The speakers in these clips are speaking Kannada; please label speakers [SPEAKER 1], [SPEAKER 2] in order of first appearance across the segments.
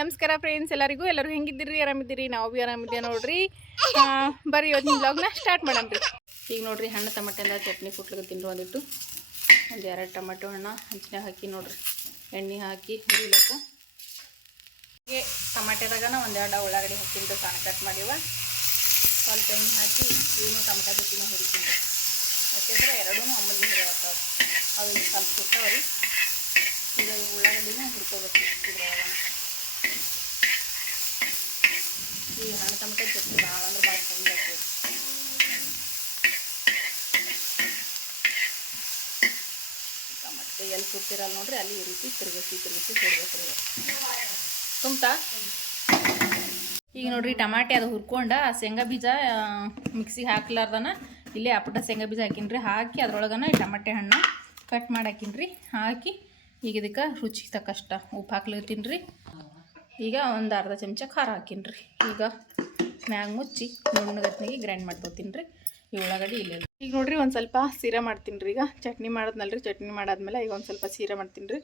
[SPEAKER 1] ನಮಸ್ಕಾರ ಫ್ರೆಂಡ್ಸ್ ಎಲ್ಲರಿಗೂ, ಎಲ್ಲರೂ ಹೆಂಗಿದ್ದೀರಿ? ಆರಾಮಿದ್ದೀರಿ? ನಾವು ಭೀ ಆರಾಮಿದ್ದೀವಿ ನೋಡ್ರಿ. ಬರೀ ಬರ್ರಿ ಇವತ್ತಿನ ಬ್ಲಾಗ್ನ ಸ್ಟಾರ್ಟ್ ಮಾಡಮ್ರಿ ಈಗ ನೋಡ್ರಿ ಹಣ್ಣು ಟಮಟೆಲ್ಲ ಚಟ್ನಿ ಕುಟ್ಲಿಕತ್ತೀನಿ ಒಂದಿಟ್ಟು ಒಂದು ಎರಡು ಟೊಮೆಟೊ ಹಣ್ಣು, ಹಂಚಿನ ಹಾಕಿ ನೋಡ್ರಿ. ಎಣ್ಣೆ ಹಾಕಿ ಹುರಿಲಕ್ಕ. ಹೀಗೆ ಟಮಾಟೆದಾಗನ ಒಂದೆರಡು ಉಳ್ಳಾಗಡ್ಡಿ ಹಾಕಿಂದು ಸಣ್ಣ ಕಟ್ ಮಾಡಿವ. ಸ್ವಲ್ಪ ಎಣ್ಣೆ ಹಾಕಿ ಇವನು ಟೊಮೆಟೊ ಜೊತೆನೂ ಹುರಿತೀನಿ. ಯಾಕೆಂದ್ರೆ ಎರಡೂ ಅಮ್ಮಲ್ಲಿ ಹುರಿಯತ್ತಾವ ಅವು ಈಗ ಸ್ವಲ್ಪ ಸುಟ್ಟವ್ರಿ. ಈಗ ಉಳ್ಳಾಗಡ್ಡಿನ ಹುರ್ಕೋಬೇಕು ಇದ್ರೊಳಗ ಈ ಹಣ್ಣು ಟಮಟೆ ಚಟ್ನಿ ಭಾಳ ಅಂದ್ರೆ ಭಾಳ ಚಂದ ಆಗ್ತೈತಿ ಎಲ್ಲಿ ಸುಟ್ಟಿರಲ್ಲ ನೋಡ್ರಿ ಅಲ್ಲಿ ಈ ರೀತಿ ತಿರುಗಿಸಿ ತಿರುಗಿಸಿ ಸುಡ್ಬೇಕು ರೀ ತುಂಬ್ತಾ ಈಗ ನೋಡ್ರಿ, ಟಮಾಟೆ ಅದು ಹುರ್ಕೊಂಡು ಆ ಶೇಂಗಾ ಬೀಜ ಮಿಕ್ಸಿಗೆ ಹಾಕ್ಲಾರ್ದನ ಇಲ್ಲೇ ಅಪ್ಪಟ ಶೇಂಗಾ ಬೀಜ ಹಾಕಿನ್ರಿ. ಹಾಕಿ ಅದ್ರೊಳಗನ ಟಮಾಟೆ ಹಣ್ಣು ಕಟ್ ಮಾಡಿ ಹಾಕಿನ್ರಿ ಹಾಕಿ ಈಗ ಇದಕ್ಕೆ ರುಚಿಗೆ ತಕ್ಕಷ್ಟ ಉಪ್ಪು ಹಾಕ್ಲತ್ತೀನಿ ರೀ ಈಗ ಒಂದು ಅರ್ಧ ಚಮಚ ಖಾರ ಹಾಕಿನ್ರಿ. ಈಗ ಮ್ಯಾಗ ಮುಚ್ಚಿ ನುಣ್ಣಗತ್ನಿಗೆ ಗ್ರೈಂಡ್ ಮಾಡ್ಕೋತೀನಿ ರೀ ಈ ಉಳ್ಳಾಗಡ್ಡಿ ಇಲ್ಲ ಈಗ ನೋಡ್ರಿ ಒಂದು ಸ್ವಲ್ಪ ಸೀರಾ ಮಾಡ್ತೀನಿ ರೀ ಈಗ ಚಟ್ನಿ ಮಾಡೋದ್ನಲ್ರಿ, ಚಟ್ನಿ ಮಾಡಾದ್ಮೇಲೆ ಈಗ ಒಂದು ಸ್ವಲ್ಪ ಸೀರಾ ಮಾಡ್ತೀನಿ ರೀ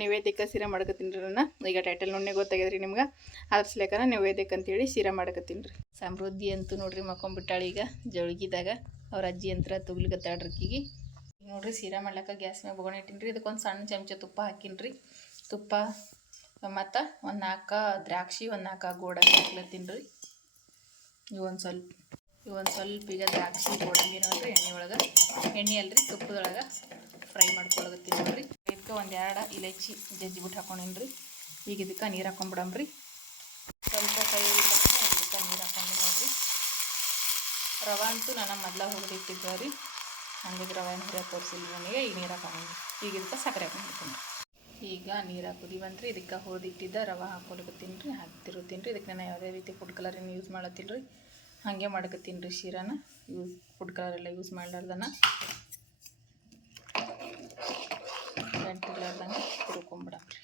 [SPEAKER 1] ನೈವೇದ್ಯಕ್ಕೆ ಸೀರಾ ಮಾಡ್ಕೊತೀನಿ ರೀ ನಾನು ಈಗ ಟೈಟಲ್ ನುಣ್ಣೆ ಗೊತ್ತಾಗ್ಯದ್ರಿ ನಿಮ್ಗೆ. ಅದ್ರ ಸ್ಲೇಕನ ನೈವೇದ್ಯಕ್ಕೆ ಅಂತೇಳಿ ಸೀರಾ ಮಾಡ್ಕೊತೀನಿ ರೀ ಸಮೃದ್ಧಿ ಅಂತೂ ನೋಡ್ರಿ ಮಕ್ಕೊಂಬಿಟ್ಟಾಳೆ ಈಗ ಜೋಳಿಗಿದಾಗ. ಅವ್ರ ಅಜ್ಜಿ ಯಂತ್ರ ತುಗ್ಲಿಕತ್ತಾಡ್ರಿಕಿಗೆ ಈಗ ನೋಡ್ರಿ ಸೀರಾ ಮಾಡ್ಲಕ್ಕ ಗ್ಯಾಸ್ ಮ್ಯಾಗ ಬೊಗಣೆ ಇಟ್ಟಿನಿ ರೀ ಇದಕ್ಕೊಂದು ಸಣ್ಣ ಚಮಚ ತುಪ್ಪ ಹಾಕಿನಿ ರೀ ತುಪ್ಪ ಮತ್ತು ಒಂದು ನಾಲ್ಕು ದ್ರಾಕ್ಷಿ, ಒಂದು ನಾಲ್ಕು ಗೋಡಂಬಿ ಹಾಕ್ಲತ್ತೀನಿ ರೀ. ಇವೊಂದು ಸ್ವಲ್ಪ ಇವೊಂದು ಸ್ವಲ್ಪ ಈಗ ದ್ರಾಕ್ಷಿ, ಗೋಡಂಬಿ ನೋಡ್ರಿ, ಎಣ್ಣೆ ಒಳಗೆ. ಎಣ್ಣೆ ಅಲ್ರಿ, ತುಪ್ಪದೊಳಗೆ ಫ್ರೈ ಮಾಡ್ಕೊಳಗತ್ತೀನಿ ನೋಡ್ರಿ. ಇದಕ್ಕೆ ಒಂದು ಎರಡು ಇಲೈಚಿ ಜಜ್ಜಿ ಬಿಟ್ಟು ಹಾಕೊಂಡೀನಿ ರೀ. ಈಗ ಇದಕ್ಕೆ ನೀರು ಹಾಕೊಂಡ್ಬಿಡಮ್ರಿ ಸ್ವಲ್ಪ ಕೈ ಇದಕ್ಕೆ ನೀರು ಹಾಕೊಂಡು ನೋಡ್ರಿ. ರವೆ ಅಂತೂ ನಾನು ಮೊದಲ ಹುರಿದಿಟ್ಟಿದ್ದೆ ರೀ. ಹಂಗಾಗಿ ರವೆ ಹುರಿಯ ತೋರಿಸಿಲ್ಲ ನನಗೆ, ಈಗ ನೀರು ಹಾಕೊಂಡು. ಈಗ ಇದಕ್ಕೆ ಸಕ್ಕರೆ ಹಾಕೊಂಡಿರ್ತೀನಿ ಈಗ ನೀರು ಹಾಕೋದಿ ಇದಕ್ಕೆ ಹುರಿದಿಟ್ಟಿದ್ದ ರವೆ ಹಾಕೊಳಕತ್ತೀನಿ ರೀ, ಹಾಕ್ತಿರುತ್ತೀನಿ ರೀ. ಇದಕ್ಕೆ ನಾನು ಯಾವುದೇ ರೀತಿ ಫುಡ್ ಕಲರ್ ಏನು ಯೂಸ್ ಮಾಡತ್ತಿಲ್ಲ ರೀ. ಹಾಗೆ ಮಾಡ್ಕತ್ತೀನಿ ರೀ ಶೀರಾನ. ಯೂಸ್ ಫುಡ್ ಕಲರ್ ಎಲ್ಲ ಯೂಸ್ ಮಾಡ್ಲಾರ್ದನ. ಗಂಟಿಲಾರ್ದಂಗೆ ಹುರ್ಕೊಂಬಿಡಮ್ರಿ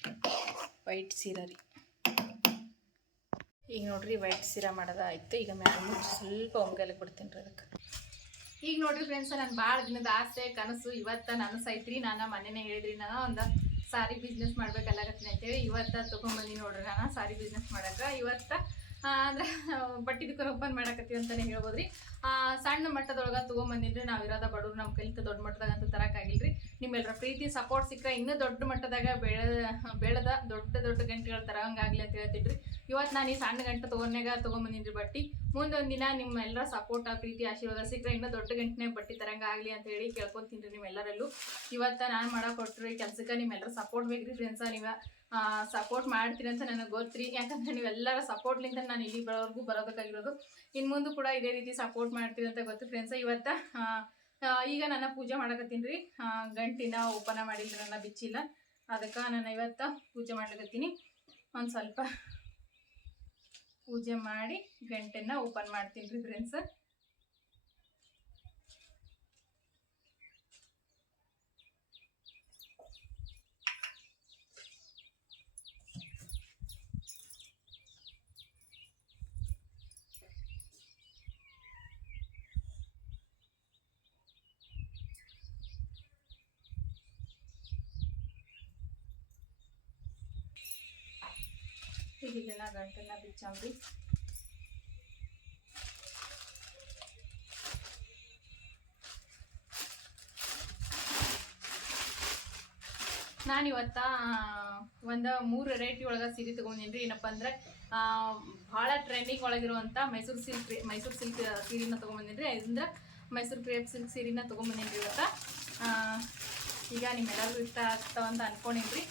[SPEAKER 1] ವೈಟ್ ಸೀರಾ ರೀ. ಈಗ ನೋಡ್ರಿ ವೈಟ್ ಸೀರಾ ಮಾಡೋದು ಈಗ ಮ್ಯಾಲ ಮುಚ್ಚಿ ಸ್ವಲ್ಪ ಒಮ್ಗೆಲಕ್ಕೆ ಬಿಡ್ತೀನಿ ರೀ ಅದಕ್ಕೆ. ಈಗ ನೋಡ್ರಿ ಫ್ರೆಂಡ್ಸ್ ನಾನು ಭಾಳ ದಿನದ ಆಸೆ, ಕನಸು ಇವತ್ತು ನನಸೈತ್ರಿ ನಾನು ಮನೆಯೇ ಹೇಳಿದ್ರಿ ನಾನು ಒಂದು ಸಾರಿ ಬಿಸ್ನೆಸ್ ಮಾಡ್ಬೇಕಲ್ಲಾಗತ್ತೆ ಅಂತೇಳಿ ಇವತ್ತ ತೊಗೊಂಬಂದಿ ನೋಡ್ರಿ ನಾನು ಸಾರಿ ಬಿಸ್ನೆಸ್ ಮಾಡಕ್ಕೆ ಇವತ್ತ ಅಂದ್ರೆ, ಬಟ್ಟೆ ದುಕಾನ್ ಓಪನ್ ಮಾಡಕತ್ತೀವಿ ಅಂತಲೇ ಹೇಳ್ಬೋದ್ರಿ. ಸಣ್ಣ ಮಟ್ಟದೊಳಗೆ ತೊಗೊಂಬಂದಿದ್ರೆ ನಾವು ಇರೋದ ಬಡವ್ರು ನಮ್ಮ ಕಲಿತ ದೊಡ್ಡ ಮಟ್ಟದಾಗ ಅಂತೂ ತರಕಾಗಿಲ್ರಿ. ನಿಮ್ಮೆಲ್ಲರ ಪ್ರೀತಿ ಸಪೋರ್ಟ್ ಸಿಕ್ಕರೆ ಇನ್ನೂ ದೊಡ್ಡ ಮಟ್ಟದಾಗ ಬೆಳೆ, ಬೆಳೆದ ದೊಡ್ಡ ದೊಡ್ಡ ಗಂಟೆಗಳು ತರಂಗಾಗ್ಲಿ ಅಂತ ಹೇಳ್ತಿದ್ರಿ. ಇವತ್ತು ನಾನು ಈ ಸಣ್ಣ ಗಂಟೆ ತೊಗೊಂಡಾಗ ತೊಗೊಂಬಂದಿನ್ರಿ ಬಟ್ಟಿ. ಮುಂದೊಂದು ದಿನ ನಿಮ್ಮೆಲ್ಲರ ಸಪೋರ್ಟ್ ಪ್ರೀತಿ, ಆಶೀರ್ವಾದ ಸಿಕ್ಕರೆ ಇನ್ನೂ ದೊಡ್ಡ ಗಂಟೆನೇ ಬಟ್ಟಿ ತರಂಗ ಅಂತ ಹೇಳಿ ಕೇಳ್ಕೊತೀನಿ ನಿಮ್ಮೆಲ್ಲರಲ್ಲೂ. ಇವತ್ತು ನಾನು ಮಾಡೋ ಕೆಲಸಕ್ಕೆ ನಿಮ್ಮೆಲ್ಲರ ಸಪೋರ್ಟ್ ಬೇಕ್ರಿ ಫ್ರೆಂಡ್ಸ ನೀವು. ಸಪೋರ್ಟ್ ಮಾಡ್ತೀರಿ ಅಂತ ನನಗೆ ಗೊತ್ತ್ರಿ. ಯಾಕಂದ್ರೆ ನೀವೆಲ್ಲರ ಸಪೋರ್ಟ್ಲಿಂದ ನಾನು ಇಲ್ಲಿ ಬರೋವರೆಗೂ ಬರೋದಕ್ಕಾಗಿರೋದು. ಇನ್ನು ಮುಂದೆ ಕೂಡ ಇದೇ ರೀತಿ ಸಪೋರ್ಟ್ ಮಾಡ್ತೀರಿ ಅಂತ ಗೊತ್ತು ಫ್ರೆಂಡ್ಸ ಇವತ್ತು ಈಗ ನನ್ನ ಪೂಜೆ ಮಾಡಕತ್ತೀನಿ ರೀ. ಗಂಟಿನ ಓಪನ ಮಾಡಿಲ್ಲ ಬಿಚ್ಚಿಲ್ಲ. ಅದಕ್ಕೆ ನಾನು ಇವತ್ತು ಪೂಜೆ ಮಾಡ್ಲಿಕತ್ತೀನಿ. ಒಂದು ಸ್ವಲ್ಪ ಪೂಜೆ ಮಾಡಿ ಗಂಟೆನ ಓಪನ್ ಮಾಡ್ತೀನಿ ರೀ ಫ್ರೆಂಡ್ಸ್ ಇದೆಲ್ಲ ಗಂಟನ್ನ ಬಿಚ್ಚಂಬ್ರಿ ನಾನು ಇವತ್ತ ಒಂದು ಮೂರು ವೆರೈಟಿ ಒಳಗೆ ಸೀರೆ ತೊಗೊಂಡಿನಿ ರೀ ಏನಪ್ಪ ಅಂದ್ರೆ ಭಾಳ ಟ್ರೆಂಡಿಂಗ್ ಒಳಗಿರುವಂಥ ಮೈಸೂರು ಸಿಲ್ಕ್ ಮೈಸೂರು ಸಿಲ್ಕ್ ಸೀರೆನ ತೊಗೊಂಬಂದಿನಿ ರೀ ಅದರಿಂದ ಮೈಸೂರು ಕ್ರೇಪ್ ಸಿಲ್ಕ್ ಸೀರೆನ ತೊಗೊಂಬಂದಿನಿ ಇವತ್ತು. ಆ, ಈಗ ನಿಮ್ಮೆಲ್ಲರಿಗೂ ಇಷ್ಟ ಆಗ್ತಾವ ಅಂತ ರೀ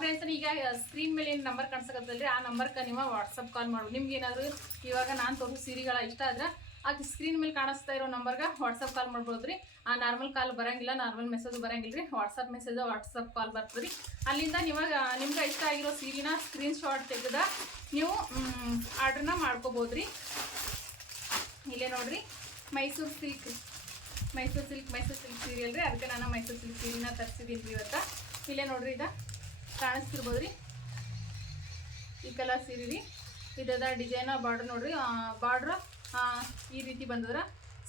[SPEAKER 1] ಫ್ರೆಂಡ್ಸ್ ಈಗ ಸ್ಕ್ರೀನ್ ಮೇಲೆ ಏನು ನಂಬರ್ ಕಾಣಿಸಕತ್ತಲ್ರಿ ಆ ನಂಬರ್ಗೆ ನೀವು ವಾಟ್ಸಪ್ ಕಾಲ್ ಮಾಡು. ನಿಮ್ಗೆ ಏನಾದರೂ ಇವಾಗ ನಾನು ತೋರಿಸೋ ಸೀರೆಗಳ ಇಷ್ಟ ಆದ್ರೆ ಆ ಸ್ಕ್ರೀನ್ ಮೇಲೆ ಕಾಣಿಸ್ತಾ ಇರೋ ನಂಬರ್ಗೆ ವಾಟ್ಸಪ್ ಕಾಲ್ ಮಾಡ್ಬೋದು ರೀ ಆ ನಾರ್ಮಲ್ ಕಾಲ್ ಬರಂಗಿಲ್ಲ ನಾರ್ಮಲ್ ಮೆಸೇಜ್ ಬರಂಗಿಲ್ಲ ರೀ ವಾಟ್ಸಪ್ ಮೆಸೇಜ್ ವಾಟ್ಸಪ್ ಕಾಲ್ ಬರ್ತದೆ ರೀ ಅಲ್ಲಿಂದ ನಿಮಗೆ, ನಿಮ್ಗೆ ಇಷ್ಟ ಆಗಿರೋ ಸೀರೆನ ಸ್ಕ್ರೀನ್ ಶಾಟ್ ತೆಗೆದ ನೀವು ಆರ್ಡ್ರನ್ನ ಮಾಡ್ಕೋಬೋದು ರೀ ಇಲ್ಲೇ ನೋಡಿರಿ. Mysore silk Mysore silk Mysore silk serial ರೀ ಅದಕ್ಕೆ ನಾನು ಮೈಸೂರು ಸಿಲ್ಕ್ ಸೀರೆನ ತರಿಸಿದ್ದೀನಿ ರೀ ಇವತ್ತು. ಇಲ್ಲೇ ನೋಡ್ರಿ ಇದು ಕಾಣಿಸ್ತಿರ್ಬೋದು ರೀ ಈ ಕಲರ್ ಸೀರೆ ರೀ. ಇದದ ಡಿಸೈನ ಬಾರ್ಡ್ರ್ ನೋಡ್ರಿ. ಬಾರ್ಡ್ರ್ ಈ ರೀತಿ ಬಂದದ್ರ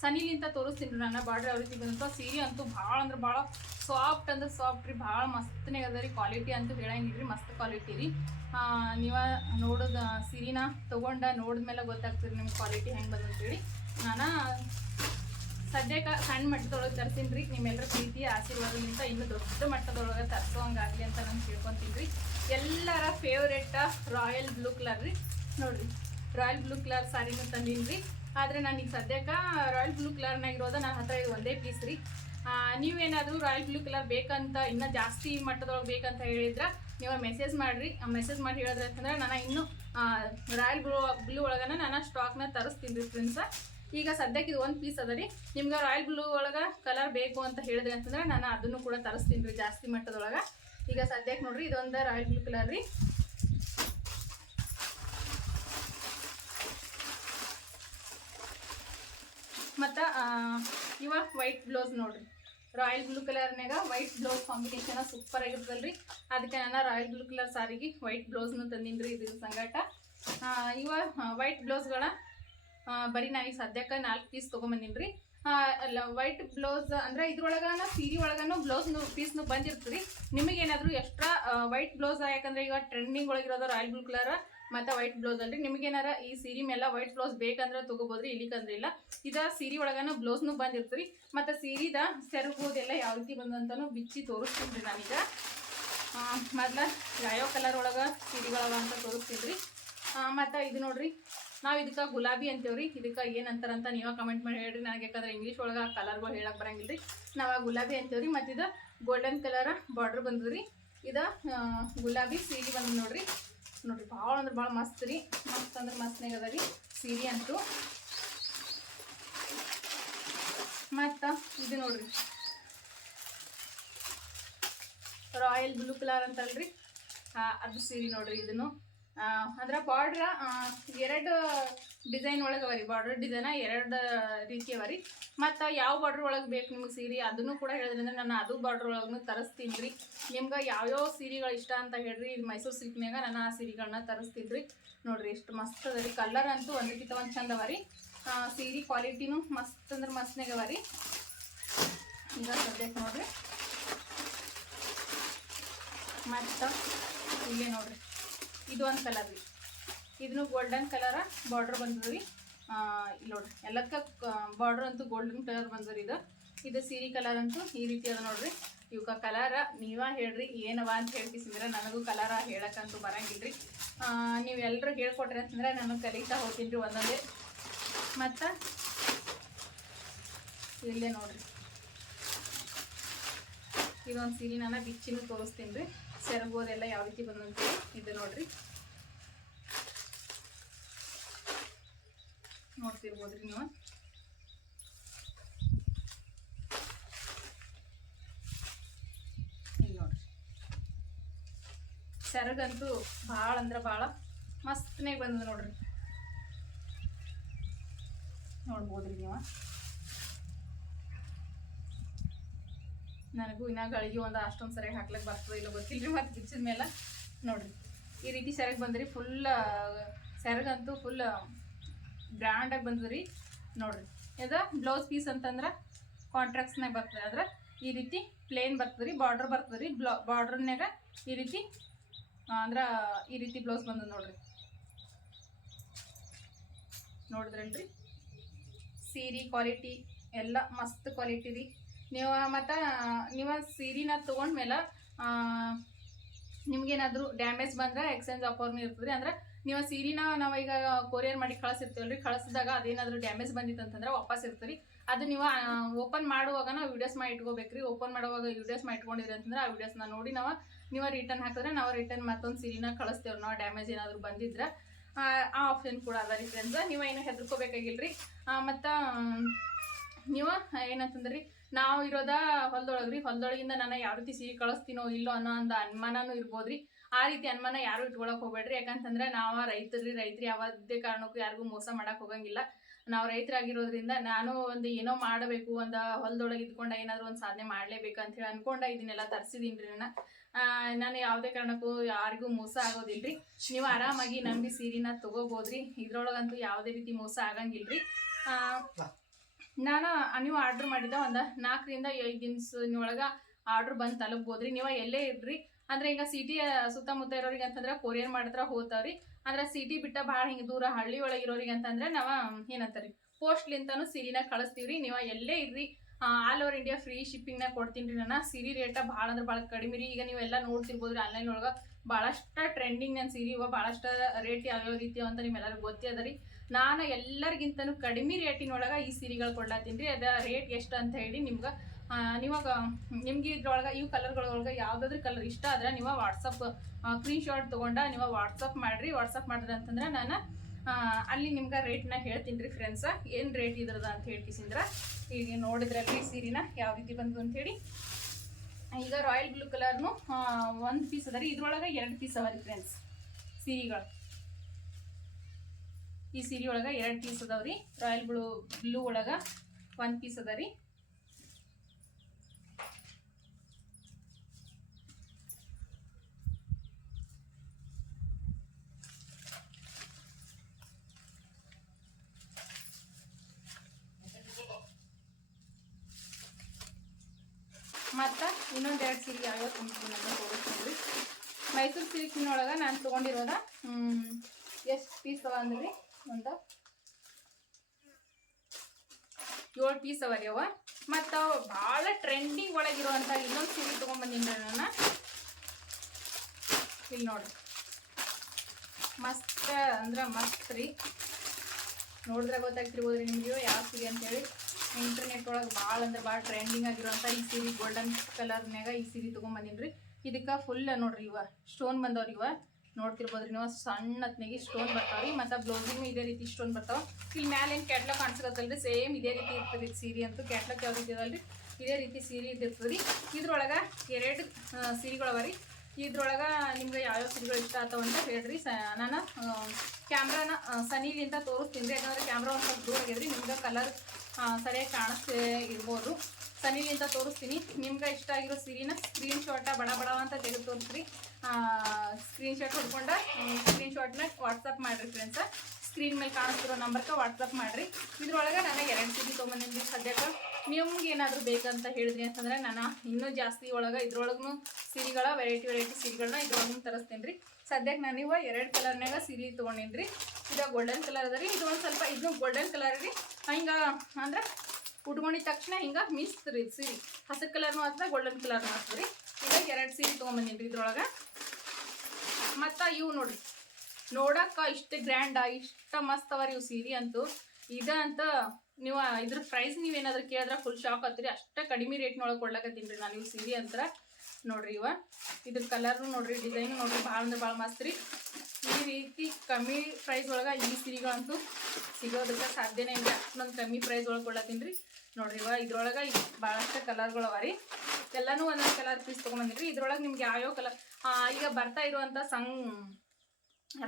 [SPEAKER 1] ಸನಿಲಿಂತ ತೋರಿಸ್ತೀನಿ ರೀ ನಾನು ಬಾರ್ಡ್ರ್ ಯಾವ ರೀತಿ ಬಂದಂತ ಸೀರೆ ಅಂತೂ ಭಾಳ ಅಂದ್ರೆ ಭಾಳ ಸಾಫ್ಟ್ ಅಂದ್ರೆ ಸಾಫ್ಟ್ ರೀ. ಭಾಳ ಮಸ್ತನೇ ಅದ ರೀ. ಕ್ವಾಲಿಟಿ ಅಂತೂ ಹೇಳಂಗಿಲ್ಲ ರೀ. ಮಸ್ತ್ ಕ್ವಾಲಿಟಿ ರೀ. ನೀವ ನೋಡೋದು ಸೀರೆನ ತೊಗೊಂಡ ನೋಡಿದ್ಮೇಲೆ ಗೊತ್ತಾಗ್ತದೆ ನಿಮ್ಗೆ ಕ್ವಾಲಿಟಿ ಹೆಂಗೆ ಬಂದಂತೇಳಿ ನಾನು ಸದ್ಯಕ್ಕೆ ಸಣ್ಣ ಮಟ್ಟದೊಳಗೆ ತರ್ತೀನಿ ರೀ. ನಿಮ್ಮೆಲ್ಲರ ಪ್ರೀತಿ, ಆಶೀರ್ವಾದದಿಂದ ಇನ್ನೂ ದೊಡ್ಡ ಮಟ್ಟದೊಳಗೆ ತರ್ಸೋಂಗಾಗಲಿ ಅಂತ ನಾನು ಕೇಳ್ಕೊತೀನಿ ರೀ. ಎಲ್ಲರ ಫೇವ್ರೇಟ ರಾಯಲ್ ಬ್ಲೂ ಕಲರ್ ರೀ. ನೋಡಿರಿ ರಾಯಲ್ ಬ್ಲೂ ಕಲರ್ ಸಾರಿನೂ ತಂದೀನಿ ರೀ. ಆದರೆ ನಾನು ಈಗ ಸದ್ಯಕ್ಕೆ ರಾಯಲ್ ಬ್ಲೂ ಕಲರ್ನಾಗ ಇರೋದು ನನ್ನ ಹತ್ರ ಇದು ಒಂದೇ ಪೀಸ್ ರೀ. ನೀವೇನಾದರೂ ರಾಯಲ್ ಬ್ಲೂ ಕಲರ್ ಬೇಕಂತ, ಇನ್ನೂ ಜಾಸ್ತಿ ಮಟ್ಟದೊಳಗೆ ಬೇಕಂತ ಹೇಳಿದ್ರೆ ನೀವು ಮೆಸೇಜ್ ಮಾಡಿರಿ. ಮೆಸೇಜ್ ಮಾಡಿ ಹೇಳಿದ್ರೆ ಅಂತಂದ್ರೆ ನಾನು ಇನ್ನೂ ರಾಯಲ್ ಬ್ಲೂ ಬ್ಲೂ ಒಳಗನ ನಾನು ಸ್ಟಾಕ್ನ ತರಿಸ್ತೀನಿ ರೀ ಫ್ರೆಂಡ್ಸ ಈಗ ಸದ್ಯಕ್ಕೆ ಇದು ಒಂದು ಪೀಸ್ ಅದ ರೀ. ನಿಮ್ಗೆ ರಾಯಲ್ ಬ್ಲೂ ಒಳಗೆ ಕಲರ್ ಬೇಕು ಅಂತ ಹೇಳಿದ್ರೆ ಅಂತಂದ್ರೆ ನಾನು ಅದನ್ನು ಕೂಡ ತರಿಸ್ತೀನಿ ರೀ ಜಾಸ್ತಿ ಮಟ್ಟದೊಳಗೆ. ಈಗ ಸದ್ಯಕ್ಕೆ ನೋಡ್ರಿ ಇದೊಂದು ರಾಯಲ್ ಬ್ಲೂ ಕಲರ್ ರೀ. ಮತ್ತು ಇವಾಗ ವೈಟ್ ಬ್ಲೌಸ್ ನೋಡ್ರಿ. ರಾಯಲ್ ಬ್ಲೂ ಕಲರ್ನಾಗ ವೈಟ್ ಬ್ಲೌಸ್ ಕಾಂಬಿನೇಷನ್ ಸೂಪರ್ ಆಗಿರ್ತದಲ್ರಿ. ಅದಕ್ಕೆ ನಾನು ರಾಯಲ್ ಬ್ಲೂ ಕಲರ್ ಸಾರಿಗೆ ವೈಟ್ ಬ್ಲೌಸ್ನು ತಂದೀನಿ ರೀ ಇದ್ರ ಸಂಗಾಟ. ಇವ ವೈಟ್ ಬ್ಲೌಸ್ಗಳ ಬರೀ ನಾವೀಗ ಸದ್ಯಕ್ಕೆ ನಾಲ್ಕು ಪೀಸ್ ತೊಗೊಂಬಂದೀನಿ ರೀ ವೈಟ್ ಬ್ಲೌಸ್ ಅಂದ್ರೆ ಇದ್ರೊಳಗನ ಸೀರೆ ಒಳಗನು ಬ್ಲೌಸ್ನು ಪೀಸ್ನು ಬಂದಿರ್ತದೆ ನಿಮಗೇನಾದರೂ ಎಕ್ಸ್ಟ್ರಾ ವೈಟ್ ಬ್ಲೌಸ್ ಯಾಕಂದ್ರೆ ಈಗ ಟ್ರೆಂಡಿಂಗ್ ಒಳಗಿರೋದು ರಾಯಲ್ ಬ್ಲೂ ಕಲರ್ ಮತ್ತು ವೈಟ್ ಬ್ಲೌಸ್ ಅಲ್ರಿ. ಏನಾರ ಈ ಸೀರೆ ಮೇಲೆ ವೈಟ್ ಬ್ಲೌಸ್ ಬೇಕಂದ್ರೆ ತೊಗೋಬೋದ್ರಿ, ಇಲ್ಲಿಕಂದ್ರೆ ಇಲ್ಲ. ಇದ ಸೀರೆ ಒಳಗನ ಬ್ಲೌಸ್ನು ಬಂದಿರ್ತೀರಿ ಮತ್ತು ಸೀರಿದ ಸೆರಗುವುದೆಲ್ಲ ಯಾವ ರೀತಿ ಬಂದಂತನೂ ಬಿಚ್ಚಿ ತೋರಿಸ್ತೀನಿ ರೀ ನಾನೀಗ ಮೊದ್ಲ ಯಾವ ಕಲರ್ ಒಳಗೆ ಸೀರೆಗಳವ ಅಂತ ತೋರಿಸ್ತೀನಿ ರೀ ಮತ್ತು ಇದು ನೋಡ್ರಿ. ನಾವು ಇದಕ್ಕೆ ಗುಲಾಬಿ ಅಂತೇವ್ರಿ. ಇದಕ್ಕೆ ಏನಂತಾರಂತ ನೀವೇ ಕಮೆಂಟ್ ಮಾಡಿ ಹೇಳ್ರಿ. ನನಗೆ ಯಾಕಂದ್ರೆ ಇಂಗ್ಲೀಷ್ ಒಳಗೆ ಕಲರ್ಗಳು ಹೇಳಕ್ಕೆ ಬರಂಗಿಲ್ಲ ರೀ ನಾವು ಗುಲಾಬಿ ಅಂತೇವ್ರಿ. ಮತ್ತು ಇದು ಗೋಲ್ಡನ್ ಕಲರ್ ಬಾರ್ಡ್ರ್ ಬಂದದ್ರಿ. ಇದು ಗುಲಾಬಿ ಸೀರೆ ಬಂದ ನೋಡ್ರಿ. ನೋಡ್ರಿ, ಭಾಳ ಅಂದ್ರೆ ಭಾಳ ಮಸ್ತ್ ರೀ. ಮಸ್ತ್ ಅಂದ್ರೆ ಮಸ್ತ್ನಾಗ ಅದ ರೀ ಸೀರೆ ಅಂತೂ. ಮತ್ತು ಇದು ನೋಡ್ರಿ. ರಾಯಲ್ ಬ್ಲೂ ಕಲರ್ ಅಂತಲ್ರಿ. ಅದು ಸೀರೆ ನೋಡ್ರಿ ಇದನ್ನು. ಅಂದ್ರೆ ಬಾರ್ಡ್ರ ಎರಡು ಡಿಸೈನ್ ಒಳಗೆ ಅವರಿ ಬಾರ್ಡರ್ ಡಿಸೈನ ಎರಡು ರೀತಿ ಅವರಿ ಮತ್ತು ಯಾವ ಬಾರ್ಡ್ರ್ ಒಳಗೆ ಬೇಕು ನಿಮ್ಗೆ ಸೀರೆ ಅದನ್ನು ಕೂಡ ಹೇಳಿದ್ರಿಂದ ನಾನು ಅದು ಬಾರ್ಡ್ರ್ ಒಳಗೂ ತರಿಸ್ತೀನಿ ರೀ. ನಿಮ್ಗೆ ಯಾವ್ಯಾವ ಸೀರೆಗಳು ಇಷ್ಟ ಅಂತ ಹೇಳ್ರಿ. ಇದು ಮೈಸೂರು ಸಿಲ್ಕ್ನಾಗ ನಾನು ಆ ಸೀರೆಗಳನ್ನ ತರಿಸ್ತೀನಿ ರೀ. ನೋಡಿರಿ ಎಷ್ಟು ಮಸ್ತ್ ಅದ ರೀ. ಕಲರ್ ಅಂತೂ ಒಂದಕ್ಕಿಂತ ಒಂದು ಚಂದ ಅವ ರೀ. ಸೀರೆ ಕ್ವಾಲಿಟಿನೂ ಮಸ್ತ್ ಅಂದ್ರೆ ಮಸ್ತ್ನಾಗ ಅವ ರೀ. ಈಗ ಸದ್ಯಕ್ಕೆ ನೋಡಿರಿ. ಮತ್ತು ಇಲ್ಲೇ ನೋಡ್ರಿ. ಇದು ಒಂದು ಕಲರ್ ರೀ. ಇದನ್ನು ಗೋಲ್ಡನ್ ಕಲರ ಬಾರ್ಡ್ರ್ ಬಂದದ ರೀ. ಇಲ್ಲಿ ನೋಡ್ರಿ. ಎಲ್ಲಕ್ಕ ಬಾರ್ಡ್ರ್ ಅಂತೂ ಗೋಲ್ಡನ್ ಕಲರ್ ಬಂದದ ಇದು. ಇದು ಸೀರೆ ಕಲರ್ ಅಂತೂ ಈ ರೀತಿ ಅದ ನೋಡ್ರಿ. ಇವಾಗ ಕಲರ ನೀವ ಹೇಳ್ರಿ, ಏನವ ಅಂತ ಹೇಳ್ಕಿಸಿದ್ರೆ ನನಗೂ ಕಲರ ಹೇಳಕ್ಕಂತೂ ಬರಂಗಿಲ್ರಿ. ನೀವು ಎಲ್ಲರೂ ಹೇಳ್ಕೊಟ್ರಿ ಅಂತಂದ್ರೆ ನಾನು ಕಲಿತಾ ಹೋಗ್ತೀನಿ ರೀ ಒಂದೊಂದೇ. ಮತ್ತು ಇಲ್ಲೇ ನೋಡ್ರಿ. ಇದೊಂದು ನಾನು ಬಿಚ್ಚಿನೂ ತೋರಿಸ್ತೀನಿ ರೀ. ಸೆರಗೋದೆಲ್ಲ ಯಾವ ರೀತಿ ಬಂದಂತೆ ಇದು ನೋಡ್ರಿ. ನೋಡ್ತಿರ್ಬೋದ್ರಿ ನೀವು. ಇಲ್ಲಿ ಸೆರಗಂತೂ ಭಾಳ ಅಂದ್ರೆ ಭಾಳ ಮಸ್ತ್ನಾಗ ಬಂದದ ನೋಡ್ರಿ. ನೋಡ್ಬೋದ್ರಿ ನೀವು. ನನಗೂ ಇನ್ನ ಗಳಿಗೆ ಒಂದು ಅಷ್ಟೊಂದು ಸರಿಯಾಗಿ ಹಾಕ್ಲಿಕ್ಕೆ ಬರ್ತದೆ ಇಲ್ಲ ಗೊತ್ತಿಲ್ಲ ರೀ ಮತ್ತು ಬಿಚ್ಚಿದ ಮೇಲೆ ನೋಡಿರಿ. ಈ ರೀತಿ ಸೆರಗ್ ಬಂದ್ರಿ ಫುಲ್ ಸೆರಗಂತೂ ಫುಲ್ ಗ್ರ್ಯಾಂಡಾಗಿ ಬಂದದ್ರಿ ನೋಡಿರಿ ಇದು ಬ್ಲೌಸ್ ಪೀಸ್ ಅಂತಂದ್ರೆ ಕಾಂಟ್ರಾಕ್ಟ್ಸ್ನಾಗ ಬರ್ತದೆ. ಅಂದ್ರೆ ಈ ರೀತಿ ಪ್ಲೇನ್ ಬರ್ತದೆ ರೀ ಬಾರ್ಡ್ರ್ ಬರ್ತದೆ ರೀ ಬ್ಲೌ ಬಾರ್ಡ್ರ್ನಾಗ ಈ ರೀತಿ ಅಂದ್ರೆ ಈ ರೀತಿ ಬ್ಲೌಸ್ ಬಂದದ ನೋಡ್ರಿ. ನೋಡಿದ್ರಲ್ರಿ ಸೀರೆ ಕ್ವಾಲಿಟಿ ಎಲ್ಲ ಮಸ್ತ್ ಕ್ವಾಲಿಟಿ ರೀ. ನೀವು ಮತ್ತು ನೀವು ಸೀರೆನ ತೊಗೊಂಡ್ಮೇಲೆ ನಿಮ್ಗೇನಾದರೂ ಡ್ಯಾಮೇಜ್ ಬಂದರೆ ಎಕ್ಸ್ಚೇಂಜ್ ಆಫರ್ನು ಇರ್ತದೆ ಅಂದ್ರೆ ನೀವು ಸೀರೆನ ನಾವು ಈಗ ಕೊರಿಯರ್ ಮಾಡಿ ಕಳಿಸಿರ್ತೀವಲ್ರಿ, ಕಳಿಸಿದಾಗ ಅದೇನಾದರೂ ಡ್ಯಾಮೇಜ್ ಬಂದಿತ್ತು ಅಂತಂದ್ರೆ ವಾಪಸ್ ಇರ್ತೀರಿ. ಅದು ನೀವು ಓಪನ್ ಮಾಡುವಾಗ ನಾವು ವಿಡಿಯೋಸ್ ಮಾಡಿ ಇಟ್ಕೋಬೇಕ್ರಿ. ಓಪನ್ ಮಾಡುವಾಗ ವಿಡಿಯೋಸ್ ಮಾಡಿ ಇಟ್ಕೊಂಡಿರಿ ಅಂತಂದ್ರೆ ಆ ವಿಡಿಯೋಸ್ನ ನೋಡಿ ನಾವು, ನೀವು ರಿಟರ್ನ್ ಹಾಕಿದ್ರೆ ನಾವು ರಿಟರ್ನ್ ಮತ್ತೊಂದು ಸೀರೆನ ಕಳಿಸ್ತೇವೆ ನಾವು ಡ್ಯಾಮೇಜ್ ಏನಾದರೂ ಬಂದಿದ್ರೆ, ಆ ಆಪ್ಷನ್ ಕೂಡ ಅದ ರೀ ಫ್ರೆಂಡ್ಸ್ ನೀವು ಏನು ಹೆದರ್ಕೋಬೇಕಾಗಿಲ್ರಿ. ಮತ್ತು ನೀವು ಏನಂತಂದ್ರಿ ನಾವು ಇರೋದ ಹೊಲದೊಳಗ್ರಿ ಹೊಲದೊಳಗಿಂದ ನಾನು ಯಾವ ರೀತಿ ಸೀರೆ ಕಳಿಸ್ತೀನೋ ಇಲ್ಲೋ ಅನ್ನೋ ಒಂದು ಅನುಮಾನನೂ ಇರ್ಬೋದ್ರಿ. ಆ ರೀತಿ ಅನುಮಾನ ಯಾರು ಇಟ್ಕೊಳಕ್ ಹೋಗ್ಬೇಡ್ರಿ. ಯಾಕಂತಂದ್ರೆ ನಾವು ರೈತರಿ ರೈತರಿ ಯಾವುದೇ ಕಾರಣಕ್ಕೂ ಯಾರಿಗೂ ಮೋಸ ಮಾಡಕ್ ಹೋಗಂಗಿಲ್ಲ. ನಾವು ರೈತರಾಗಿರೋದ್ರಿಂದ ನಾನು ಒಂದು ಏನೋ ಮಾಡಬೇಕು, ಒಂದು ಹೊಲದೊಳಗೆ ಇದ್ಕೊಂಡ ಏನಾದರೂ ಒಂದು ಸಾಧನೆ ಮಾಡಲೇಬೇಕು ಅಂತ ಹೇಳಿ ಅನ್ಕೊಂಡ ಇದನ್ನೆಲ್ಲ ತರಿಸಿದೀನಿ ರೀ ನಾನು ನಾನು ಯಾವುದೇ ಕಾರಣಕ್ಕೂ ಯಾರಿಗೂ ಮೋಸ ಆಗೋದಿಲ್ರಿ. ನೀವು ಆರಾಮಾಗಿ ನಂಬಿ ಸೀರೆನ ತೊಗೋಬೋದ್ರಿ. ಇದ್ರೊಳಗಂತೂ ಯಾವುದೇ ರೀತಿ ಮೋಸ ಆಗಂಗಿಲ್ರಿ. ನಾನು, ನೀವು ಆರ್ಡ್ರ್ ಮಾಡಿದ್ದೆ ಒಂದು ನಾಲ್ಕರಿಂದ ಏಳು ದಿನಸಿನೊಳಗೆ ಆರ್ಡ್ರ್ ಬಂದು ತಲುಪ್ಬೋದ್ರಿ. ನೀವು ಎಲ್ಲೇ ಇರ್ರಿ. ಅಂದ್ರೆ ಈಗ ಸಿಟಿ ಸುತ್ತಮುತ್ತ ಇರೋರಿಗೆ ಅಂತಂದ್ರೆ ಕೊರಿಯರ್ ಮಾಡಿದ್ರೆ ಹೋತಾವ್ರಿ ಅಂದ್ರೆ ಸಿಟಿ ಬಿಟ್ಟ ಭಾಳ ಹಿಂಗೆ ದೂರ ಹಳ್ಳಿ ಒಳಗೆ ಇರೋರಿಗೆ ಅಂತಂದ್ರೆ ನಾವು ಏನಂತಾರಿ ಪೋಸ್ಟ್ಲಿಂತಾನು ಸೀರಿನ ಕಳಿಸ್ತೀವ್ರಿ. ನೀವು ಎಲ್ಲೇ ಇರ್ರಿ. ಆಲ್ ಓವರ್ ಇಂಡಿಯಾ ಫ್ರೀ ಶಿಪ್ಪಿಂಗ್ನ ಕೊಡ್ತೀನಿ ರೀ ನಾನು. ಸೀರೆ ರೇಟ ಭಾಳ ಅಂದ್ರೆ ಭಾಳ ಕಡಿಮೆ ರೀ. ಈಗ ನೀವೆಲ್ಲ ನೋಡ್ತಿರ್ಬೋದು ರೀ ಆನ್ಲೈನ್ ಒಳಗೆ ಭಾಳಷ್ಟು ಟ್ರೆಂಡಿಂಗ್ ನನ್ನ ಸೀರೆ ಇವ ಭಾಳಷ್ಟು ರೇಟ್ ಯಾವ್ಯಾವ ರೀತಿ ಅಂತ ನಿಮ್ಮೆಲ್ಲರಿಗೂ ಗೊತ್ತೇ ಅದ ರೀ ನಾನು ಎಲ್ಲರಿಗಿಂತನೂ ಕಡಿಮೆ ರೇಟಿನೊಳಗೆ ಈ ಸೀರೆಗಳು ಕೊಡ್ಲಾತೀನಿ ರೀ. ಅದು ರೇಟ್ ಎಷ್ಟು ಅಂತ ಹೇಳಿ ನಿಮ್ಗೆ ನಿಮಗೆ, ನಿಮ್ಗೆ ಇದ್ರೊಳಗೆ, ಇವು ಕಲರ್ಗಳೊಳಗೆ ಯಾವುದಾದ್ರೂ ಕಲರ್ ಇಷ್ಟ ಆದ್ರೆ ನೀವು ವಾಟ್ಸಪ್ ಸ್ಕ್ರೀನ್ ಶಾಟ್ ತೊಗೊಂಡ ನೀವು ವಾಟ್ಸಪ್ ಮಾಡಿರಿ. ವಾಟ್ಸಪ್ ಮಾಡಿದ್ರೆ ಅಂತಂದ್ರೆ ನಾನು ಅಲ್ಲಿ ನಿಮ್ಗೆ ರೇಟ್ನ ಹೇಳ್ತೀನಿ ರೀ ಫ್ರೆಂಡ್ಸ ಏನು ರೇಟ್ ಇದ್ರದ ಅಂತ ಹೇಳ್ಕಿಸಿಂದ್ರ ಈಗ ನೋಡಿದ್ರಲ್ಲಿ ಸೀರೆನ ಯಾವ ರೀತಿ ಬಂತು ಅಂತೇಳಿ ಈಗ ರಾಯಲ್ ಬ್ಲೂ ಕಲರ್ನು ಒಂದು ಪೀಸ್ ಅದ ರೀ. ಇದ್ರೊಳಗೆ ಎರಡು ಪೀಸ್ ಅವ ರೀ ಫ್ರೆಂಡ್ಸ್ ಸೀರೆಗಳು. ಈ ಸೀರೆ ಒಳಗೆ ಎರಡು ಪೀಸ್ ಅದಾವ ರೀ. ರಾಯಲ್ ಬ್ಲೂ ಬ್ಲೂ ಒಳಗೆ ಒಂದು ಪೀಸ್ ಅದ ರೀ. ಮತ್ತು ಇನ್ನೊಂದು ಎರಡು ಸೀರೆ ಯಾವ್ಯಾವ ಕಂಪ್ನಿ ಅಂತ ತೋರಿಸ್ತೀನಿ ಮೈಸೂರು ಸಿಲ್ಕಿನೊಳಗೆ ನಾನು ತೊಗೊಂಡಿರೋದ ಎಷ್ಟು ಪೀಸ್ ಅವ ಅಂದ್ರಿ? ಒಂದು ಏಳು ಪೀಸ್ ಅವ ರೀ ಅವ ಮತ್ತು ಅವು ಭಾಳ ಟ್ರೆಂಡಿಂಗ್ ಒಳಗಿರುವಂಥ ಇನ್ನೊಂದು ಸೀರೆ ತೊಗೊಂಬಂದಿನಿ ರೀ ನಾನು. ಇಲ್ಲಿ ನೋಡ್ರಿ ಮಸ್ತ್ ಅಂದ್ರೆ ಮಸ್ತ್ ರೀ. ನೋಡಿದ್ರೆ ಗೊತ್ತಾಗ್ತಿರ್ಬೋದ್ರಿ ನಿಮಗೆ ಯಾವ ಸೀರೆ ಅಂತೇಳಿ. ಇಂಟರ್ನೆಟ್ ಒಳಗೆ ಭಾಳ ಅಂದ್ರೆ ಭಾಳ ಟ್ರೆಂಡಿಂಗ್ ಆಗಿರುವಂಥ ಈ ಸೀರೆ ಗೋಲ್ಡನ್ ಕಲರ್ನ್ಯಾಗ ಈ ಸೀರೆ ತೊಗೊಂಬಂದಿನಿ ರೀ ಇದಕ್ಕೆ ಫುಲ್ ನೋಡ್ರಿ ಇವ. ಸ್ಟೋನ್ ಬಂದವ್ರಿ ಇವ ನೋಡ್ತಿರ್ಬೋದ್ರಿ ನೀವು ಸಣ್ಣ ಸಣ್ಣತ್ನಾಗಿ ಸ್ಟೋನ್ ಬರ್ತಾವ್ರಿ. ಮತ್ತು ಬ್ಲೌಸಿಗೂ ಇದೇ ರೀತಿ ಸ್ಟೋನ್ ಬರ್ತಾವ. ಇಲ್ಲಿ ಮ್ಯಾಲೆ ಏನು ಕ್ಯಾಟ್ಲಾಗ್ ಕಾಣಿಸ್ಕತ್ತಲ್ರಿ ಸೇಮ್ ಇದೇ ರೀತಿ ಇರ್ತದೆ ಸೀರೆ ಅಂತೂ. ಕ್ಯಾಟ್ಲಾಗ್ ಯಾವ ರೀತಿ ಇದಲ್ರಿ ಇದೇ ರೀತಿ ಸೀರೆ ಇದ್ದಿರ್ತದೆ ರೀ ಇದ್ರೊಳಗೆ ಎರಡು ಸೀರೆಗಳವ ರೀ ಇದ್ರೊಳಗೆ ನಿಮ್ಗೆ ಯಾವ್ಯಾವ ಸೀರೆಗಳು ಇಷ್ಟ ಆಗ್ತಾವ ಅಂತ ಹೇಳ್ರಿ. ಸ, ನಾನು ಕ್ಯಾಮ್ರಾನ ಸನಿಲಿಂದ ತೋರಿಸ್ತೀನಿ ರೀ. ಯಾಕಂದ್ರೆ ಕ್ಯಾಮ್ರಾ ಒಂದು ಸ್ವಲ್ಪ ದೂರ ಆಗಿದ್ರಿ ನಿಮ್ಗೆ ಕಲರ್ ಸರಿಯಾಗಿ ಕಾಣಿಸ್ತೇ ಇರ್ಬೋದು. ಸನಿಲಿಂದ ತೋರಿಸ್ತೀನಿ. ನಿಮ್ಗೆ ಇಷ್ಟ ಆಗಿರೋ ಸೀರೆನ ಸ್ಕ್ರೀನ್ ಶಾಟ ಬಡ ಬಡ ಅಂತ ತೆಗೆದು ತೋರಿಸ್ರಿ. ಸ್ಕ್ರೀನ್ ಶಾಟ್ ಹೊಡ್ಕೊಂಡ ಸ್ಕ್ರೀನ್ ಶಾಟ್ನ ವಾಟ್ಸಪ್ ಮಾಡಿರಿ ಫ್ರೆಂಡ್ಸ ಸ್ಕ್ರೀನ್ ಮೇಲೆ ಕಾಣಿಸ್ತಿರೋ ನಂಬರ್ಗೆ ವಾಟ್ಸಪ್ ಮಾಡಿರಿ. ಇದ್ರೊಳಗೆ ನನಗೆ ಎರಡು ಸೀರೆ ತೊಗೊಂಬಂದಿನಿ ಸದ್ಯಕ್ಕೆ. ನಿಮ್ಗೆ ಏನಾದರೂ ಬೇಕಂತ ಹೇಳಿದ್ರಿ ಅಂತಂದ್ರೆ ನಾನು ಇನ್ನೂ ಜಾಸ್ತಿ ಒಳಗೆ ಇದ್ರೊಳಗೂ ಸೀರೆಗಳ ವೆರೈಟಿ ವೆರೈಟಿ ಸೀರೆಗಳನ್ನ ಇದ್ರೊಳಗೂ ತರಿಸ್ತೀನಿ ರೀ ಸದ್ಯಕ್ಕೆ ನಾನು ಇವಾಗ ಎರಡು ಕಲರ್ನಾಗ ಸೀರೆ ತೊಗೊಂಡಿನಿ ರೀ ಇದು ಗೋಲ್ಡನ್ ಕಲರ್ ಅದ ರೀ ಇದು ಒಂದು ಸ್ವಲ್ಪ ಇದು ಗೋಲ್ಡನ್ ಕಲರ್ ರೀ. ಹಿಂಗೆ ಅಂದ್ರೆ ಉಟ್ಕೊಂಡಿದ ತಕ್ಷಣ ಹಿಂಗೆ ಮಿಸ್ ರೀ ಸೀರೆ. ಹಸಿರು ಕಲರ್ನೂ ಆಗ್ತದೆ ಗೋಲ್ಡನ್ ಕಲರ್ನೂ ಆಗ್ತದೆ ರೀ. ಈಗ ಎರಡು ಸೀರೆ ತೊಗೊಂಬಂದಿನಿ ಇದ್ರೊಳಗೆ. ಮತ್ತು ಇವು ನೋಡ್ರಿ. ನೋಡಕ್ಕ ಇಷ್ಟು ಗ್ರ್ಯಾಂಡ ಇಷ್ಟ ಮಸ್ತ್ ಅವ ರೀ ಇವು ಸೀರೆ ಅಂತೂ. ಇದ ಅಂತ ನೀವು ಇದ್ರ ಪ್ರೈಸ್ ನೀವೇನಾದ್ರೂ ಕೇಳಿದ್ರೆ ಫುಲ್ ಶಾಕ್ ಆಗ್ತೀರಿ ಅಷ್ಟ ಕಡಿಮೆ ರೇಟ್ನೊಳಗೆ ಕೊಡ್ಲಕತ್ತೀನಿ ರೀ ನಾನು ಇವು ಸೀರೆ ಅಂತ. ನೋಡ್ರಿ ಇವ. ಇದ್ರ ಕಲರ್ ನೋಡ್ರಿ ಡಿಸೈನ್ ನೋಡ್ರಿ, ಭಾಳ ಅಂದ್ರೆ ಭಾಳ ಮಸ್ತ್ ರೀ. ಈ ರೀತಿ ಕಮ್ಮಿ ಪ್ರೈಸ್ ಒಳಗೆ ಈ ಸೀರೆಗಳಂತೂ ಸಿಗೋದಕ್ಕೆ ಸಾಧ್ಯನೇ ಇಲ್ಲ. ಅಷ್ಟೊಂದು ಕಮ್ಮಿ ಪ್ರೈಸ್ ಒಳಗೆ ಕೊಡ್ಲತ್ತೀನಿ ರೀ. ನೋಡ್ರಿ ಇದ್ರೊಳಗೆ ಭಾಳಷ್ಟು ಕಲರ್ಗಳು ಅವ ರೀ. ಎಲ್ಲನೂ ಒಂದೊಂದು ಕಲರ್ ಪೀಸ್ ತೊಗೊಂಬಂದಿರಿ ಇದ್ರೊಳಗೆ ನಿಮ್ಗೆ ಯಾವ್ಯಾವ ಕಲರ್ ಈಗ ಬರ್ತಾ ಇರುವಂಥ ಸಂ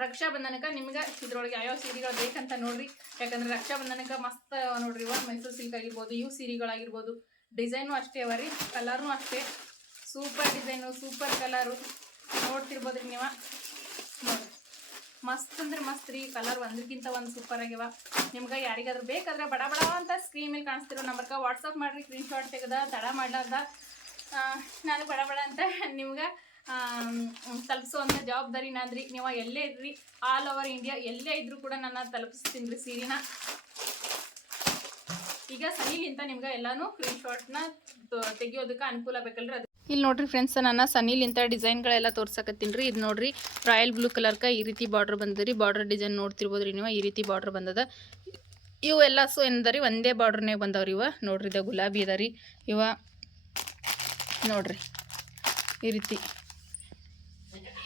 [SPEAKER 1] ರಕ್ಷಾ ಬಂಧನಕ್ಕೆ ನಿಮ್ಗೆ ಇದ್ರೊಳಗೆ ಯಾವ್ಯಾವ ಸೀರೆಗಳು ಬೇಕಂತ ನೋಡ್ರಿ. ಯಾಕಂದ್ರೆ ರಕ್ಷಾ ಬಂಧನಕ್ಕೆ ಮಸ್ತ್ ನೋಡ್ರಿ ಇವ ಮೈಸೂರು ಸಿಲ್ಕ್ ಆಗಿರ್ಬೋದು ಇವು ಸೀರೆಗಳಾಗಿರ್ಬೋದು. ಡಿಸೈನು ಅಷ್ಟೇ ಅವ ರೀ ಕಲರ್ನು ಅಷ್ಟೇ. ಸೂಪರ್ ಡಿಸೈನು, ಸೂಪರ್ ಕಲರು ನೋಡ್ತಿರ್ಬೋದ್ರಿ ನೀವು. ಮಸ್ತ್ ಅಂದ್ರೆ ಮಸ್ತ್ ರೀ ಕಲರ್ ಒಂದಕ್ಕಿಂತ ಒಂದು ಸೂಪರ್ ಆಗ್ಯಾವ. ನಿಮ್ಗೆ ಯಾರಿಗಾದ್ರೂ ಬೇಕಾದ್ರೆ ಬಡ ಬಡ ಅಂತ ಸ್ಕ್ರೀನ್ ಮೇಲೆ ಕಾಣಿಸ್ತಿರೋ ನಂಬರ್ಗೆ ವಾಟ್ಸಪ್ ಮಾಡಿರಿ ಸ್ಕ್ರೀನ್ ಶಾಟ್ ತೆಗೆದ, ತಡ ಮಾಡ್ಲಾರ್ದ. ನಾನು ಬಡ ಬಡ ಅಂತ ನಿಮ್ಗೆ ತಲುಪಿಸುವಂಥ ಜವಾಬ್ದಾರಿ ನಾನ್ರಿ ನೀವು ಎಲ್ಲೇ ಇರ್ರಿ ಆಲ್ ಓವರ್ ಇಂಡಿಯಾ ಎಲ್ಲೇ ಇದ್ರೂ ಕೂಡ ನಾನು ತಲುಪಿಸ್ತೀನಿ ರೀ ಸೀರೆನ. ಈಗ ಸನಿಲಿಂತ ನಿಮ್ಗೆ ಎಲ್ಲಾನು ಸ್ಕ್ರೀನ್ ಶಾಟ್ನ ತೆಗಿಯೋದಕ್ಕೆ ಅನುಕೂಲ ಬೇಕಲ್ರಿ ಇಲ್ಲಿ ನೋಡ್ರಿ ಫ್ರೆಂಡ್ಸ್ ನಾನು ಇಂಥ ಡಿಸೈನ್ಗಳೆಲ್ಲ ತೋರ್ಸಕತ್ತೀನಿ ರೀ. ಇದು ನೋಡ್ರಿ ರಾಯಲ್ ಬ್ಲೂ ಕಲರ್ಗೆ ಈ ರೀತಿ ಬಾರ್ಡರ್ ಬಂದದ ರೀ. ಬಾರ್ಡರ್ ಡಿಸೈನ್ ನೋಡ್ತಿರ್ಬೋದು ರೀ ನೀವು, ಈ ರೀತಿ ಬಾರ್ಡರ್ ಬಂದದ. ಇವು ಎಲ್ಲ ಸೊ ಏನದ ರೀ ಒಂದೇ ಬಾರ್ಡ್ರ್ನಾಗ ಬಂದವ್ರಿ ಇವ. ನೋಡ್ರಿ, ಇದ ಗುಲಾಬಿ ಅದ ಇವ ನೋಡ್ರಿ, ಈ ರೀತಿ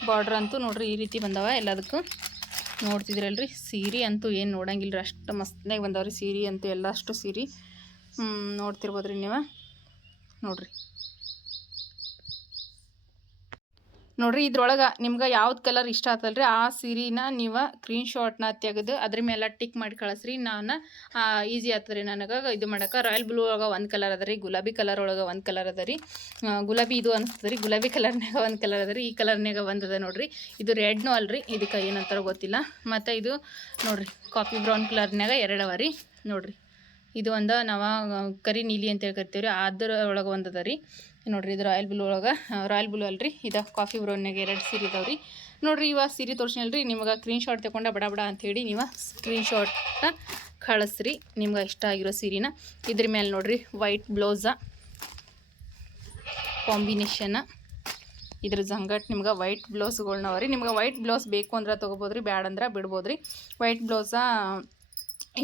[SPEAKER 1] ಬಾರ್ಡ್ರ್ ಅಂತೂ ನೋಡ್ರಿ, ಈ ರೀತಿ ಬಂದವ. ಎಲ್ಲದಕ್ಕೂ ನೋಡ್ತಿದ್ರಲ್ರಿ. ಸೀರೆ ಅಂತೂ ಏನು ನೋಡಂಗಿಲ್ಲ ಅಷ್ಟು ಮಸ್ತ್ನಾಗ ಬಂದವ್ರಿ ಸೀರೆ ಅಂತೂ ಎಲ್ಲ ಅಷ್ಟು ಸೀರೆ ನೋಡ್ತಿರ್ಬೋದ್ರಿ ನೀವು. ನೋಡ್ರಿ. ನೋಡ್ರಿ ಇದ್ರೊಳಗೆ ನಿಮ್ಗೆ ಯಾವ್ದು ಕಲರ್ ಇಷ್ಟ ಆತಲ್ರಿ? ಆ ಸೀರೆನ ನೀವು ಶಾಟ್ನ ತೆಗೆದು ಅದ್ರ ಮೇಲೆ ಟಿಕ್ ಮಾಡಿ ಕಳಿಸ್ರಿ. ನಾನು ಈಸಿ ಆಗ್ತದೆ ರೀ ನನಗೆ. ಇದು ಮಾಡಕ್ಕೆ ರಾಯಲ್ ಬ್ಲೂ ಒಳಗೆ ಒಂದು ಕಲರ್ ಅದ ರೀ ಗುಲಾಬಿ ಕಲರ್ ಒಳಗೆ ಒಂದು ಕಲರ್ ಅದ ರೀ ಗುಲಾಬಿ ಇದು ಅನಿಸ್ತದೆ ರೀ ಗುಲಾಬಿ ಕಲರ್ನಾಗ ಒಂದು ಕಲರ್ ಅದ ಈ ಕಲರ್ನಾಗ ಒಂದು ಅದ ನೋಡ್ರಿ. ಇದು ರೆಡ್ನೂ ಅಲ್ರಿ. ಇದಕ್ಕೆ ಏನಂತಾರೋ ಗೊತ್ತಿಲ್ಲ. ಮತ್ತು ಇದು ನೋಡ್ರಿ ಕಾಫಿ ಬ್ರೌನ್ ಕಲರ್ನಾಗ ಎರಡು ಅವ ರೀ. ನೋಡ್ರಿ. ಇದು ಒಂದು ನಾವು ಕರಿ ನೀಲಿ ಅಂತೇಳಿ ಕರಿತೀವಿ ರೀ ಅದ್ರ ಒಳಗೆ ಒಂದು ಅದ ರೀ ನೋಡಿರಿ ಇದು ರಾಯಲ್ ಬ್ಲೂ ಒಳಗೆ ರಾಯಲ್ ಬ್ಲೂ ಅಲ್ರಿ. ಇದು ಕಾಫಿ ಬ್ರೌನ್ಯಾಗ ಎರಡು ಸೀರೆ ಇದಾವೆ ರೀ ನೋಡ್ರಿ ಇವ ಸೀರೆ ತೋರಿಸಿನಲ್ರಿ, ನಿಮ್ಗೆ ಸ್ಕ್ರೀನ್ ಶಾಟ್ ತಗೊಂಡ ಬಡ ಬಡ ಅಂಥೇಳಿ ನೀವು ಸ್ಕ್ರೀನ್ ಶಾಟ್ನ ಕಳಿಸ್ರಿ, ನಿಮ್ಗೆ ಇಷ್ಟ ಆಗಿರೋ ಸೀರೆನ. ಇದ್ರ ಮೇಲೆ ನೋಡಿರಿ ವೈಟ್ ಬ್ಲೌಸ ಕಾಂಬಿನೇಷನ್ ಇದ್ರ ಜಂಗಟ್ ನಿಮ್ಗೆ ವೈಟ್ ಬ್ಲೌಸ್ಗಳ್ನ ಅವ ರೀ. ನಿಮ್ಗೆ ವೈಟ್ ಬ್ಲೌಸ್ ಬೇಕು ಅಂದ್ರೆ ತೊಗೋಬೋದು ರೀ ಬ್ಯಾಡ ಅಂದ್ರೆ ಬಿಡ್ಬೋದು ರೀ ವೈಟ್ ಬ್ಲೌಸ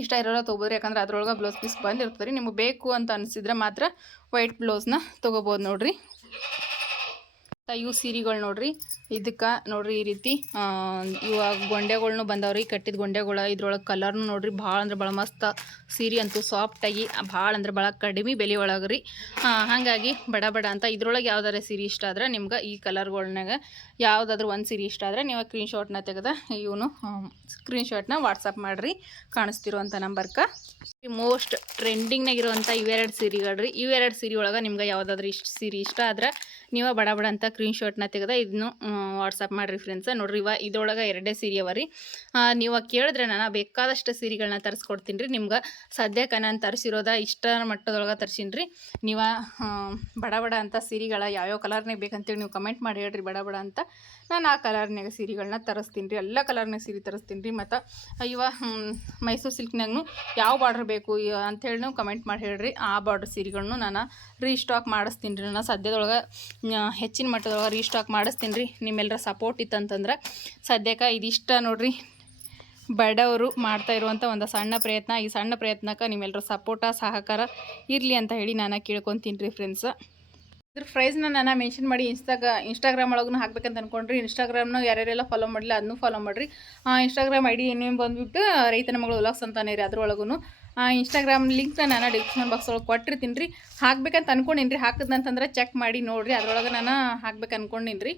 [SPEAKER 1] ಇಷ್ಟ ಇರೋಲ್ಲ ತೊಗೋಬೋದ್ರಿ. ಯಾಕಂದ್ರೆ ಅದ್ರೊಳಗೆ ಬ್ಲೌಸ್ ಪೀಸ್ ಬಂದಿರ್ತದೆ ರೀ ನಿಮ್ಗೆ ಬೇಕು ಅಂತ ಅನಿಸಿದ್ರೆ ಮಾತ್ರ ವೈಟ್ ಬ್ಲೌಸ್ನ ತೊಗೋಬೋದು ನೋಡ್ರಿ. ಇವು ಸೀರೆಗಳು ನೋಡ್ರಿ. ಇದಕ್ಕೆ ನೋಡ್ರಿ ಈ ರೀತಿ ಇವಾಗ ಗೊಂಡೆಗಳ್ನು ಬಂದವ್ರಿ. ಕಟ್ಟಿದ ಗೊಂಡೆಗಳು ಇದ್ರೊಳಗೆ ಕಲರ್ನು ನೋಡ್ರಿ. ಭಾಳ ಅಂದ್ರೆ ಭಾಳ ಮಸ್ತ್ ಸೀರೆ ಅಂತೂ ಸಾಫ್ಟಾಗಿ ಭಾಳ ಅಂದ್ರೆ ಭಾಳ ಕಡಿಮೆ ಬೆಲೆ ಒಳಗೆ ರೀ ಹಾಗಾಗಿ ಬಡ ಬಡ ಅಂತ ಇದ್ರೊಳಗೆ ಯಾವ್ದಾರ ಸೀರೆ ಇಷ್ಟ ಆದ್ರೆ ನಿಮ್ಗೆ ಈ ಕಲರ್ಗಳ್ನಾಗ ಯಾವುದಾದ್ರೂ ಒಂದು ಸೀರೆ ಇಷ್ಟ ಆದರೆ ನೀವು ಸ್ಕ್ರೀನ್ ಶಾಟ್ನ ತೆಗೆದ ಇವನು ಸ್ಕ್ರೀನ್ ಶಾಟ್ನ ವಾಟ್ಸಪ್ ಮಾಡಿರಿ. ಕಾಣಿಸ್ತಿರುವಂಥ ನಂಬರ್ಗೆ ಮೋಸ್ಟ್ ಟ್ರೆಂಡಿಂಗ್ನಾಗಿರುವಂಥ ಇವೆರಡು ಸೀರೆಗಳು ರೀ ಇವೆರಡು ಸೀರೆ ಒಳಗೆ ನಿಮ್ಗೆ ಯಾವುದಾದ್ರೂ ಇಷ್ಟು, ಸೀರೆ ಇಷ್ಟ ಆದ್ರೆ ನೀವು ಬಡ ಬಡ ಅಂತ ಸ್ಕ್ರೀನ್ ಶಾಟ್ನ ತೆಗೆದ ಇದನ್ನು ವಾಟ್ಸಪ್ ಮಾಡಿರಿ ಫ್ರೆಂಡ್ಸ್ ನೋಡ್ರಿ, ಇವ ಇದ್ರೊಳಗೆ ಎರಡೇ ಸೀರೆ ಅವ ರೀ. ನೀವು ಕೇಳಿದ್ರೆ ನಾನು ಬೇಕಾದಷ್ಟು ಸೀರೆಗಳನ್ನ ತರಿಸ್ಕೊಡ್ತೀನಿ ರೀ ನಿಮ್ಗೆ. ಸದ್ಯಕ್ಕೆ ನಾನು ತರಿಸಿರೋದ ಇಷ್ಟ ಮಟ್ಟದೊಳಗೆ ತರ್ಸೀನಿ ರೀ. ನೀವು ಬಡ ಬಡ ಅಂತ ಸೀರೆಗಳ ಯಾವ್ಯಾವ ಕಲರ್ನೇ ಬೇಕಂತೇಳಿ ನೀವು ಕಮೆಂಟ್ ಮಾಡಿ ಹೇಳ್ರಿ, ಬಡ ಬಡ ಅಂತ. ನಾನು ಆ ಕಲರ್ನಾಗ ಸೀರೆಗಳನ್ನ ತರಿಸ್ತೀನಿ ರೀ, ಎಲ್ಲ ಕಲರ್ನಾಗ ಸೀರೆ ತರಿಸ್ತೀನಿ ರೀ, ಮತ್ತು ಇವ ಮೈಸೂರು ಸಿಲ್ಕ್ನಾಗೂ ಯಾವ ಬಾರ್ಡ್ರ್ ಬೇಕು ಅಂಥೇಳಿ ನೀವು ಕಮೆಂಟ್ ಮಾಡಿ ಹೇಳ್ರಿ, ಆ ಬಾರ್ಡ್ರ್ ಸೀರೆಗಳನ್ನು ನಾನು ರೀಸ್ಟಾಕ್ ಮಾಡಿಸ್ತೀನಿ ರೀ, ನಾನು ಸದ್ಯದೊಳಗೆ ಹೆಚ್ಚಿನ ಮಟ್ಟದೊಳಗೆ ರೀಸ್ಟಾಕ್ ಮಾಡಿಸ್ತೀನಿ ರೀ ನಿಮ್ಮೆಲ್ಲರ ಸಪೋರ್ಟ್ ಇತ್ತಂತಂದ್ರೆ ಸದ್ಯಕ್ಕೆ ಇದಿಷ್ಟ ನೋಡ್ರಿ, ಬಡವರು ಮಾಡ್ತಾ ಇರುವಂಥ ಒಂದು ಸಣ್ಣ ಪ್ರಯತ್ನ, ಈ ಸಣ್ಣ ಪ್ರಯತ್ನಕ್ಕೆ ನಿಮ್ಮೆಲ್ಲರ ಸಪೋರ್ಟ ಸಹಕಾರ ಇರಲಿ ಅಂತ ಹೇಳಿ ನಾನು ಕೇಳ್ಕೊತೀನಿ ರೀ ಫ್ರೆಂಡ್ಸ್ ಇದ್ರ ಪ್ರೈಸ್ನ ನಾನು ಮೆನ್ಷನ್ ಮಾಡಿ ಇನ್ಸ್ಟಾಗ ಇನ್ಸ್ಟಾಗ್ರಾಮ್ ಒಳಗೂ ಹಾಕ್ಬೇಕಂತ ಅಂದ್ಕೊಂಡ್ರಿ ಇನ್ಸ್ಟಾಗ್ರಾಮ್ನ ಯಾರ್ಯಾರೆಲ್ಲ ಫಾಲೋ ಮಾಡಲಿಲ್ಲ ಅದನ್ನೂ ಫಾಲೋ ಮಾಡಿರಿ. ಇನ್ಸ್ಟಾಗ್ರಾಮ್ ಐ ಡಿ ಏನೇನು ಬಂದುಬಿಟ್ಟು ರೈತನ ಮಗಳು ಉಲಾಕ್ಸ್ ಅಂತಾನೆ ರೀ ಅದ್ರೊಳಗೂ ಇನ್ಸ್ಟಾಗ್ರಾಮ್ ಲಿಂಕ್ನ ನಾನು ಡಿಸ್ಕ್ರಿಪ್ಷನ್ ಬಾಕ್ಸ್ ಒಳಗೆ ಕೊಟ್ಟಿರ್ತೀನಿ ರೀ ಹಾಕ್ಬೇಕಂತ ಅನ್ಕೊಂಡೀನಿ ರೀ ಹಾಕಿದ್ನಂತಂದ್ರೆ ಚೆಕ್ ಮಾಡಿ ನೋಡಿರಿ. ಅದ್ರೊಳಗೆ ನಾನು ಹಾಕ್ಬೇಕು ಅನ್ಕೊಂಡೀನಿ ರೀ